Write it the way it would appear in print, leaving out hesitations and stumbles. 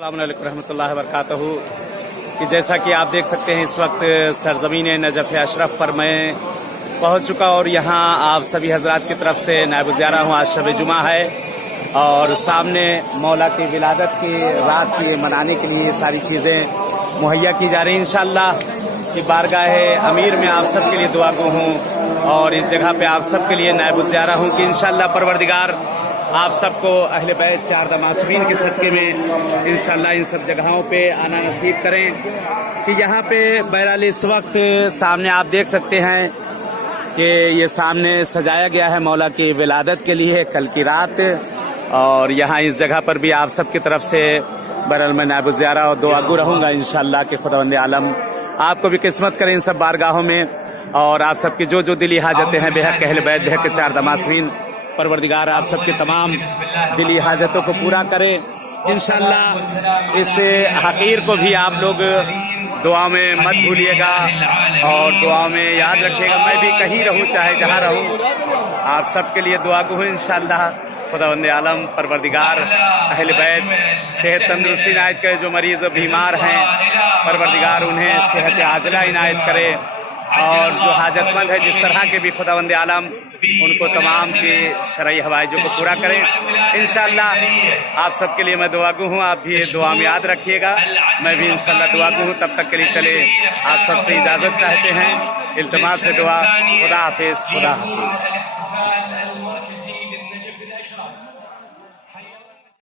अस्सलाम वालेकुम रहमतुल्लाहि व बरकातहू। कि जैसा कि आप देख सकते हैं इस वक्त सरजमीन नजफ़ अशरफ पर मैं पहुंच चुका और यहाँ आप सभी हजरात की तरफ से नायब ज़ियारा हूँ। आज शब जुमा है और सामने मौला की विलादत की रात की मनाने के लिए सारी चीज़ें मुहैया की जा रही हैं। इंशाअल्लाह कि बारगाह अमीर में आप सब के लिए दुआ गो हूँ और इस जगह पे आप सब के लिए नायब ज़ियारा हूँ कि इंशाअल्लाह परवरदिगार आप सबको अहले बैत चार दमासरीन के सदक़े में इंशाअल्लाह इन सब जगहों पे आना नसीब करें। कि यहाँ पे बहरहाल इस वक्त सामने आप देख सकते हैं कि ये सामने सजाया गया है मौला की विलादत के लिए कल की रात, और यहाँ इस जगह पर भी आप सब की तरफ से बहरहाल मैं नायब ज़ियारा और दुआगो रहूँगा इंशाअल्लाह कि खुदावंद आलम आपको भी किस्मत करें इन सब बारगाहों में, और आप सबकी जो जो दिली हाजतें हैं बेहक अहले बैत बेहक के चार दमासरीन परवरदिगार आप सबके तमाम दिली हाजतों को पूरा करें इंशाअल्लाह। इस हकीर को भी आप लोग दुआ में मत भूलिएगा और दुआ में याद रखिएगा। मैं भी कहीं रहूं चाहे जहां रहूं आप सबके लिए दुआ को इंशाअल्लाह खुदावंद आलम परवरदिगार अहले बैत सेहत तंदुरुस्ती इनायत करे। जो मरीज बीमार हैं परवरदिगार उन्हें सेहत आजला इनायत करे, और जो हाजतमंद है जिस तरह के भी खुदावंद आलम उनको तमाम के शरई हवाइजों को पूरा करें इंशाअल्लाह। आप सबके लिए मैं दुआगो हूँ, आप भी दुआ में याद रखिएगा। मैं भी इंशाअल्लाह दुआगो हूँ। तब तक के लिए चले आप सबसे इजाज़त चाहते हैं, इल्तिमास से दुआ। खुदा हाफिज़, खुदा हाफिज़।